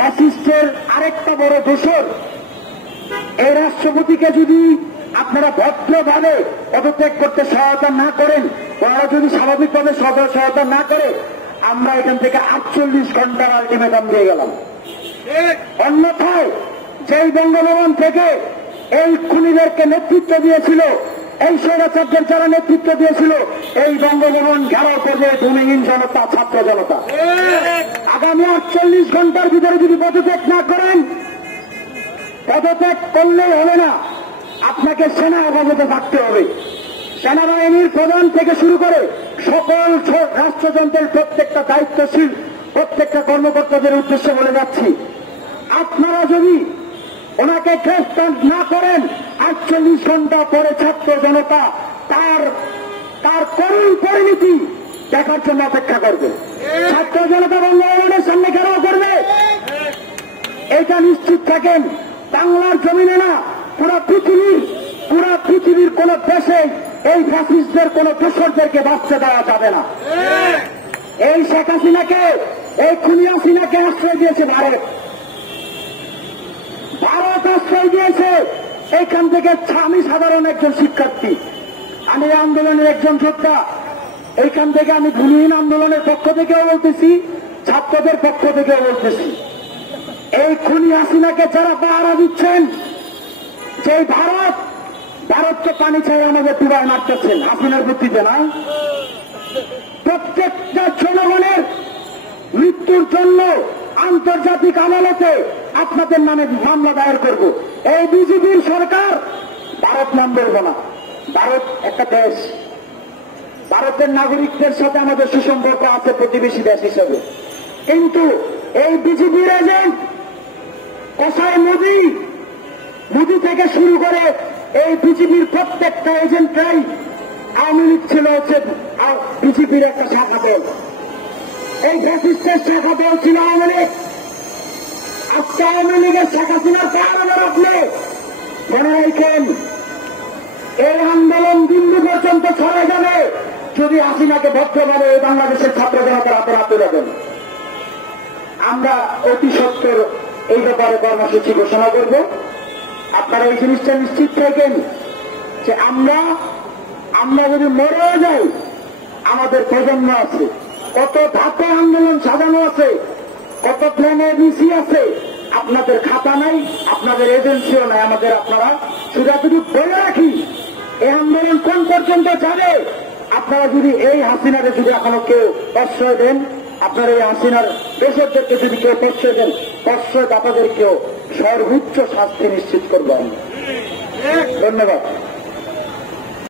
ফ্যাসিস্টের আরেকটা বড় দোষর, এই রাষ্ট্রপতিকে যদি আপনারা ভদ্রভাবে পদত্যাগ করতে সহায়তা না করেন, ওরা যদি স্বাভাবিকভাবে সহায়তা না করে, আমরা এখান থেকে 48 ঘন্টার আলটিমেটাম দিয়ে গেলাম। অন্যথায় যেই বঙ্গভবন থেকে এই খুনিদেরকে নেতৃত্ব দিয়েছিল, এই স্বৈরাচারদের যারা নেতৃত্ব দিয়েছিল, এই বঙ্গভবন ঘেরাও করবে ভূমিহীন জনতা, ছাত্র জনতা। আগামী 48 ঘন্টার ভিতরে যদি পদত্যাগ না করেন, পদত্যাগ করলেই হবে না, আপনাকে সেনা হেফাজতে থাকতে হবে। সেনাবাহিনীর প্রধান থেকে শুরু করে সকল রাষ্ট্রযন্ত্রের প্রত্যেকটা দায়িত্বশীল প্রত্যেকটা কর্মকর্তাদের উদ্দেশ্যে বলে যাচ্ছি, আপনারা যদি ওনাকে গ্রেফতার না করেন, 48 ঘন্টা পরে ছাত্র জনতা তার করুণ পরিণতি দেখার জন্য অপেক্ষা করবে। ছাত্র জনতা বঙ্গভবনের সামনে ঘেরাও করবে, এটা নিশ্চিত থাকেন। বাংলার জমিনে না, পুরা পৃথিবীর কোন দেশে এই ফ্যাসিস্টদের কোন দোসরদেরকে বাঁচতে দেওয়া যাবে না। এই শেখ হাসিনাকে, এই খুনি হাসিনাকে আশ্রয় দিয়েছে ভারত আশ্রয় দিয়েছে। এইখান থেকে আমি সাধারণ একজন শিক্ষার্থী, আমি আন্দোলনের একজন যোদ্ধা। এইখান থেকে আমি ভূমিহীন আন্দোলনের পক্ষ থেকেও বলতেছি, ছাত্রদের পক্ষ থেকেও বলতেছি, এই খুনি হাসিনাকে যারা পাহারা দিচ্ছেন, যে ভারতকে পানি চাই আমাদের ডুবায় মারতেছেন হাসিনার বুদ্ধিতে না। প্রত্যেকটা জনগণের মৃত্যুর জন্য আন্তর্জাতিক আদালতে আপনাদের নামে মামলা দায়ের করব। এই বিজেপির সরকার ভারত নাম বলব না, ভারত একটা দেশ, ভারতের নাগরিকদের সাথে আমাদের সুসম্পর্ক আছে প্রতিবেশী দেশ হিসেবে। কিন্তু এই বিজেপির এজেন্ট কসাই মোদি থেকে শুরু করে এই বিজেপির প্রত্যেকটা এজেন্টরাই আওয়ামী লীগ ছিল, হচ্ছে বিজেপির একটা শাখা দল। এই ফ্যাসিস্টের শাখা দল ছিল আওয়ামী লীগ। আজকে আওয়ামী লীগের শেখ হাসিনার পাহাড় আপনি মনে রাখেন, এই আন্দোলন দিল্লি পর্যন্ত ছড়ে যাবে যদি হাসিনাকে ভদ্রভাবে এই বাংলাদেশের ছাত্র জনতার হাতে রাখতে যাবেন। আমরা অতি সত্বর এই ব্যাপারে কর্মসূচি ঘোষণা করব। আপনারা এই জিনিসটা নিশ্চিত থাকেন যে আমরা যদি মরেও যাই, আমাদের প্রজন্ম আছে, কত ধাপে আন্দোলন সাজানো আছে, কত প্ল্যানে বিসি আছে। আপনাদের খাতা নাই, আপনাদের এজেন্সিও নাই, আমাদের আপনারা শুধু বলে রাখি এই আন্দোলন কোন পর্যন্ত যাবে। আপনারা যদি এই হাসিনারে যদি এখনো কেউ প্রশ্রয় দেন, আপনারা এই হাসিনার দেশরদেরকে যদি কেউ প্রশ্রয় দেন, প্রশ্রয় দাতাদেরকেও সর্বোচ্চ শাস্তি নিশ্চিত করবেন। ধন্যবাদ।